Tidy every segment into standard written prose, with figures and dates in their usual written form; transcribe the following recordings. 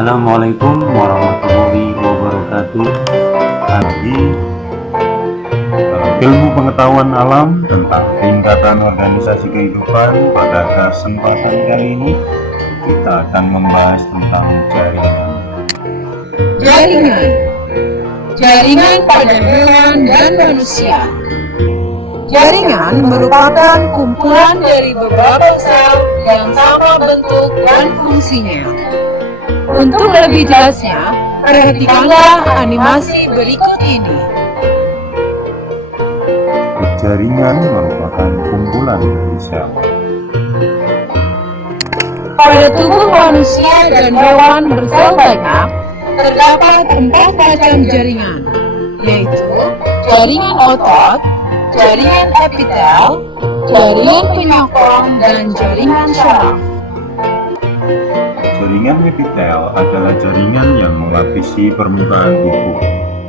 Assalamualaikum warahmatullahi wabarakatuh. Lagi dalam ilmu pengetahuan alam tentang tingkatan organisasi kehidupan, pada kesempatan kali ini kita akan membahas tentang jaringan. Jaringan pada hewan dan manusia. Jaringan merupakan kumpulan dari beberapa sel yang sama bentuk dan fungsinya. Untuk lebih jelasnya, perhatikanlah animasi berikut ini. Jaringan merupakan kumpulan dari sel. Pada tubuh manusia dan hewan bersel banyak, terdapat 4 macam jaringan, yaitu jaringan otot, jaringan epitel, jaringan penyokong, dan jaringan syaraf. Jaringan epitel adalah jaringan yang melapisi permukaan tubuh,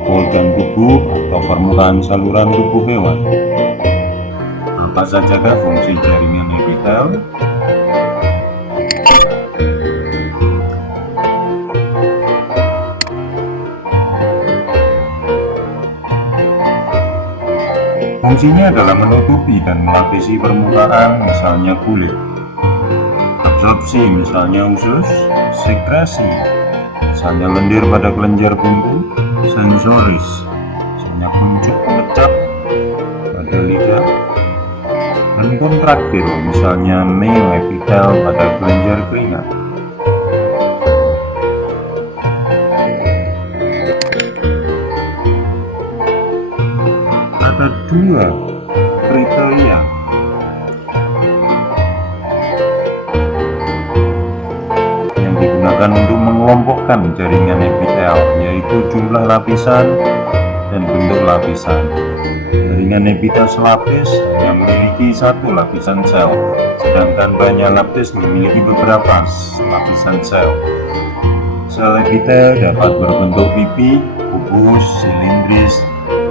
organ tubuh, atau permukaan saluran tubuh hewan. Apa sajakah fungsi jaringan epitel? Fungsinya adalah menutupi dan melapisi permukaan, misalnya kulit. Absorpsi, misalnya usus. Sekresi, misalnya lendir pada kelenjar buntu. Sensoris, misalnya kuncup pengecap pada lidah. Dan kontraktil, misalnya neoepitel pada kelenjar keringat. Ada 2 kriteria yang digunakan untuk mengelompokkan jaringan epitel, yaitu jumlah lapisan dan bentuk lapisan. Jaringan epitel selapis yang memiliki 1 lapisan sel, sedangkan banyak lapis memiliki beberapa lapisan sel. Sel epitel dapat berbentuk pipi, kubus, silindris,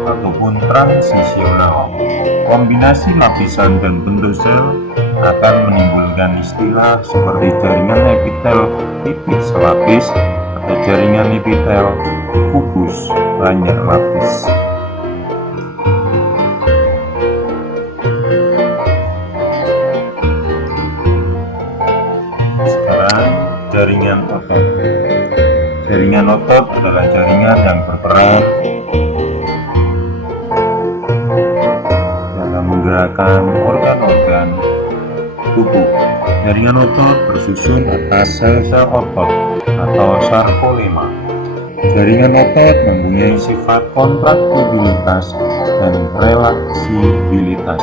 ataupun transisional. Kombinasi lapisan dan bentuk sel akan menimbulkan istilah seperti jaringan epitel tipis selapis atau jaringan epitel kubus banyak lapis. Sekarang jaringan otot. Jaringan otot adalah jaringan yang berperan menggerakkan organ-organ tubuh. Jaringan otot bersusun atas sel-sel otot atau sarkolema. Jaringan otot mempunyai sifat kontraktibilitas dan relaksibilitas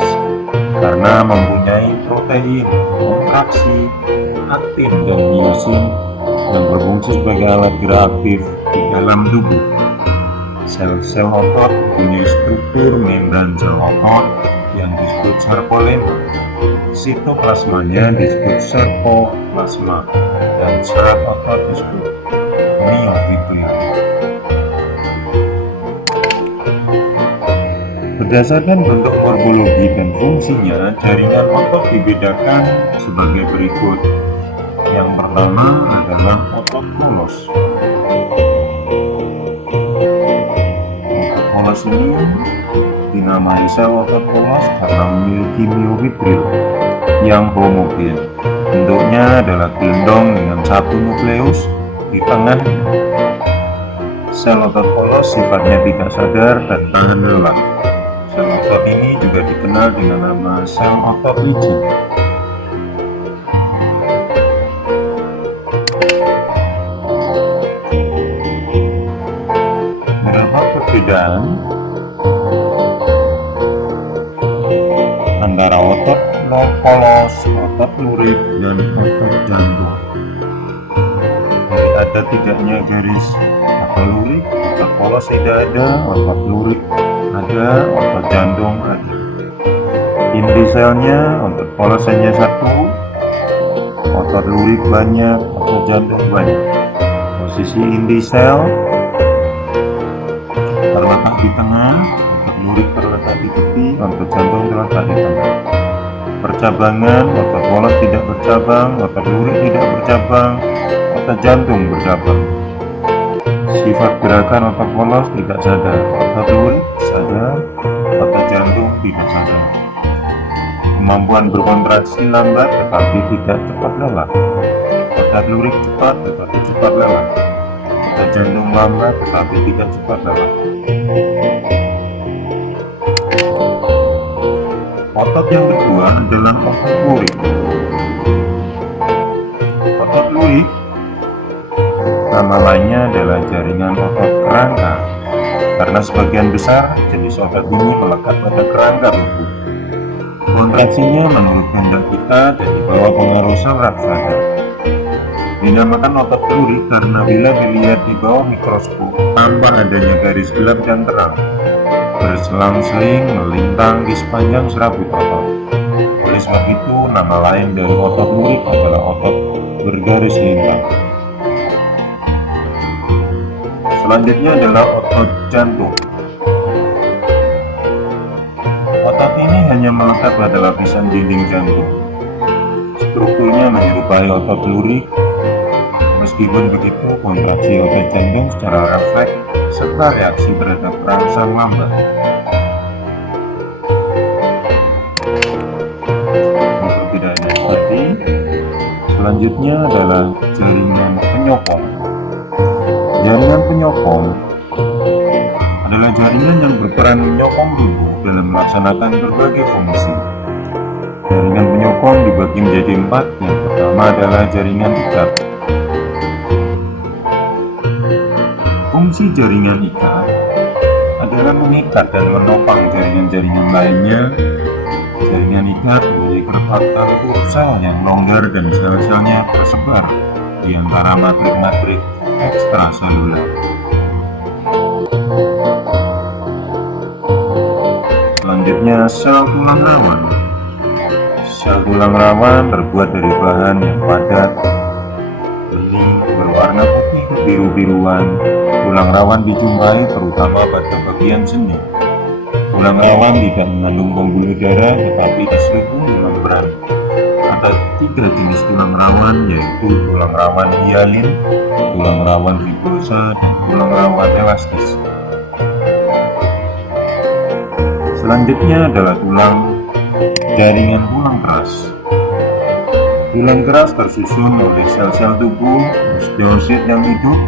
karena mempunyai protein kontraksi, aktin, dan miosin yang berfungsi sebagai alat gerak aktif di dalam tubuh. Sel-sel otot mempunyai struktur membran sel otot yang disebut sarkolema. Sitoplasmanya disebut sarkoplasma dan serat otot disebut miofibril. Berdasarkan bentuk morfologi dan fungsinya, jaringan otot dibedakan sebagai berikut. Yang pertama adalah otot polos. Otot polos ini dinamai sel otot polos karena memiliki miofibril yang homogen. Bentuknya adalah gelendong dengan 1 nukleus di tengahnya. Sel otot polos sifatnya tidak sadar dan tahan lelah. Sel otot ini juga dikenal dengan nama sel otot licin. Berapa perbedaan antara otot polos, otot lurik, dan otot jantung? Jadi ada tidaknya garis otot lurik, otot polos tidak ada, otot lurik ada, otot jantung ada. Inti selnya otot polos hanya 1, otot lurik banyak, otot jantung banyak. Posisi inti sel terletak di tengah, otot lurik terletak di tepi, otot jantung terletak di tengah. Percabangan, otot polos tidak bercabang, otot lurik tidak bercabang, otot jantung bercabang. Sifat gerakan otot polos tidak sadar, otot lurik sadar, otot jantung tidak sadar. Kemampuan berkontraksi lambat tetapi tidak cepat lelah. Otot lurik cepat tetapi cepat lelah. Otot jantung lambat tetapi tidak cepat lelah. Otot yang kedua adalah otot lurik. Otot lurik nama lainnya adalah jaringan otot kerangka, karena sebagian besar jenis otot ini melekat pada kerangka tubuh. Kontraksinya menurut kehendak kita dan di bawah pengaruh saraf sadar. Dinamakan otot lurik karena bila dilihat di bawah mikroskop tanpa adanya garis gelap dan terang, berselang-seling melintang di sepanjang serabut otot. Oleh sebab itu, nama lain dari otot lurik adalah otot bergaris lintang. Selanjutnya adalah otot jantung. Otot ini hanya melekat pada lapisan dinding jantung. Strukturnya menyerupai otot lurik. Meskipun begitu, kontraksi otot jantung secara refleks serta reaksi terhadap perangsang lambat. Perbedaannya seperti selanjutnya adalah jaringan penyokong. Jaringan penyokong adalah jaringan yang berperan menyokong tubuh dalam melaksanakan berbagai fungsi. Jaringan penyokong dibagi menjadi 4. Yang pertama adalah jaringan ikat. Fungsi jaringan ikat adalah mengikat dan menopang jaringan-jaringan lainnya. Jaringan ikat mempunyai kerepatan sel yang longgar dan sel-selnya tersebar di antara matrik-matrik ekstraseluler. Selanjutnya, sel tulang rawan. Sel tulang rawan terbuat dari bahan yang padat, bening, berwarna putih kebiru-biruan. Tulang rawan dijumpai terutama pada bagian sendi. Tulang rawan tidak mengandung pembuluh darah tetapi diselimuti membran. Ada 3 jenis tulang rawan, yaitu tulang rawan hialin, tulang rawan fibrosa, dan tulang rawan elastis. Selanjutnya adalah jaringan tulang keras. Tulang keras tersusun oleh sel-sel tubuh osteosit yang hidup.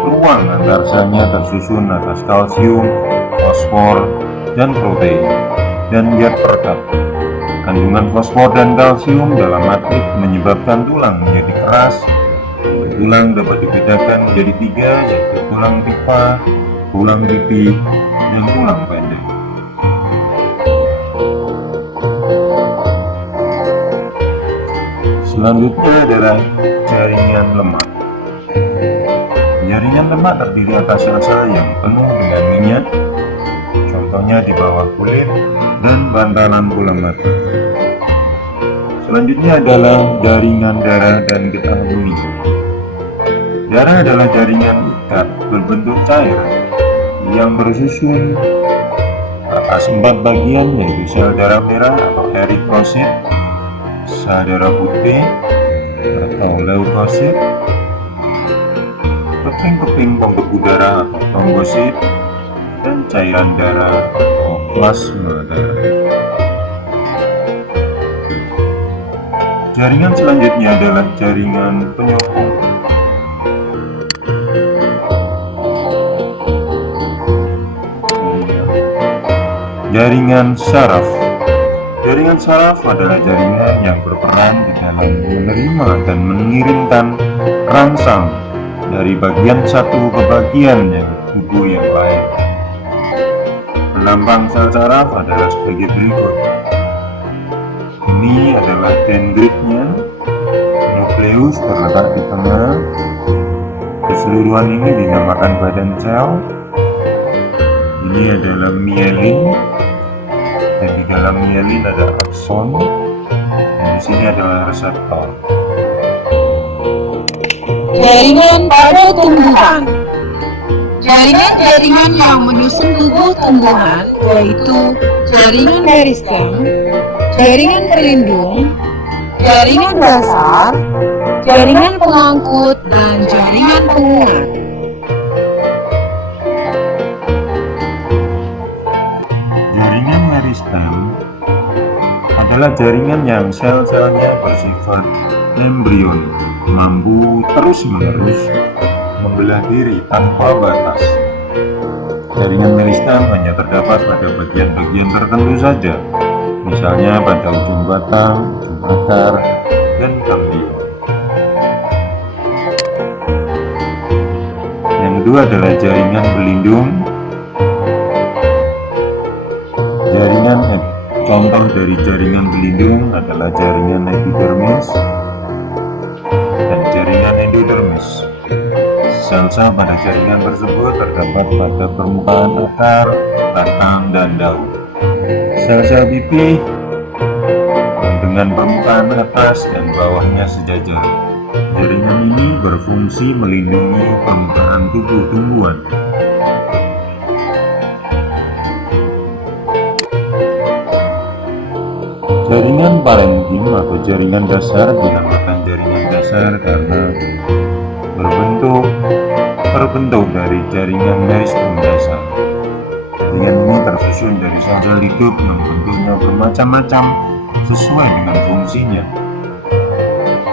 Ruang antar selnya tersusun atas kalsium, fosfor, dan protein, dan zat perekat. Kandungan fosfor dan kalsium dalam matrik menyebabkan tulang menjadi keras. Tulang dapat dibedakan menjadi 3, yaitu tulang pipa, tulang pipih, dan tulang pendek. Selanjutnya adalah jaringan lemak. Jaringan lemak terdiri atas sel-sel yang penuh dengan minyak, contohnya di bawah kulit dan bantalan tulang mata. Selanjutnya adalah jaringan darah dan getah bumi. Darah adalah jaringan ikat berbentuk cair yang bersusun atas 4 bagian, yaitu sel darah merah atau eritrosit, sel darah putih atau leukosit, keping-keping pembeku darah atau trombosit, dan cairan darah atau plasma darah. Jaringan selanjutnya adalah jaringan penyokong. Jaringan saraf. Jaringan saraf adalah jaringan yang berperan di dalam menerima dan mengirimkan rangsang dari bagian satu ke bagian yang tubuh yang lain. Lambang sel saraf adalah sebagai berikut. Ini adalah dendritnya. Nukleus terletak di tengah. Keseluruhan ini dinamakan badan sel. Ini adalah mielin, dan di dalam mielin ada akson, dan di sini adalah reseptor. Jaringan pada tumbuhan. Jaringan-jaringan yang menyusun tubuh tumbuhan yaitu jaringan meristem, jaringan pelindung, jaringan dasar, jaringan pengangkut, dan jaringan penguat. Jaringan meristem adalah jaringan yang sel-selnya bersifat embrion, mampu terus-menerus membelah diri tanpa batas. Jaringan meristem hanya terdapat pada bagian-bagian tertentu saja, misalnya pada ujung batang, ujung akar, dan kambium. Yang kedua adalah jaringan pelindung. Contoh dari jaringan pelindung adalah jaringan epidermis dan jaringan endodermis. Sel-sel pada jaringan tersebut terdapat pada permukaan akar, batang, dan daun. Sel-sel pipi dengan permukaan atas dan bawahnya sejajar. Jaringan ini berfungsi melindungi permukaan tubuh tumbuhan. Jaringan parenkim atau jaringan dasar dinamakan jaringan dasar karena terbentuk dari jaringan meristem dasar. Jaringan ini tersusun dari sel-sel hidup yang bentuknya bermacam-macam sesuai dengan fungsinya.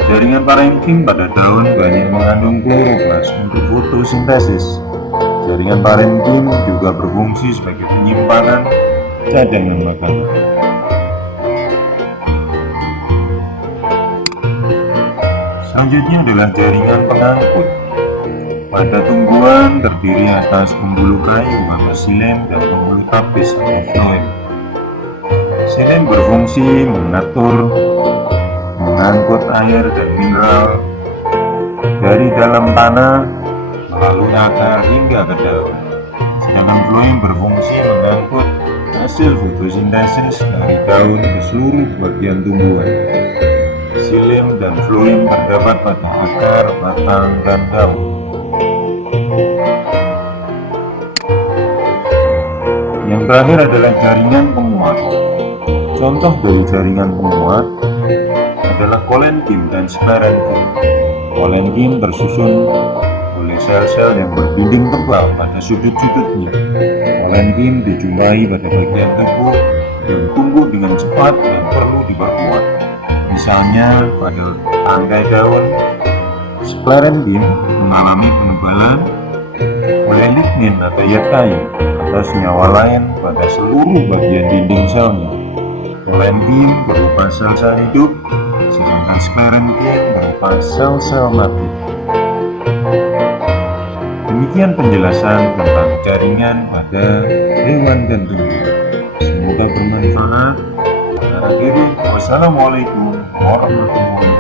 Jaringan parenkim pada daun banyak mengandung kloroplas untuk fotosintesis. Jaringan parenkim juga berfungsi sebagai penyimpanan cadangan makanan. Selanjutnya adalah jaringan pengangkut. Pada tumbuhan terdiri atas pembuluh kayu atau xilem dan pembuluh tapis atau floem. Xilem berfungsi mengangkut air dan mineral dari dalam tanah melalui akar hingga ke daun. Sedangkan floem berfungsi mengangkut hasil fotosintesis dari daun ke seluruh bagian tumbuhan. Xilem dan floem terdapat pada akar, batang, dan daun. Yang terakhir adalah jaringan penguat. Contoh dari jaringan penguat adalah kolenkim dan sklerenkim. Kolenkim tersusun oleh sel-sel yang berdinding tebal pada sudut-sudutnya. Kolenkim dijumpai pada bagian tubuh yang tumbuh dengan cepat dan perlu diperkuat. Misalnya pada tangkai daun. Sklerenkim mengalami penebalan oleh lignin atau zat kayu atau senyawa lain pada seluruh bagian dinding selnya. Kolenkim berupa sel-sel hidup, sedangkan sklerenkim berupa sel-sel mati. Demikian penjelasan tentang jaringan pada hewan dan tumbuhan. Semoga bermanfaat. Wassalamualaikum warahmatullahi wabarakatuh.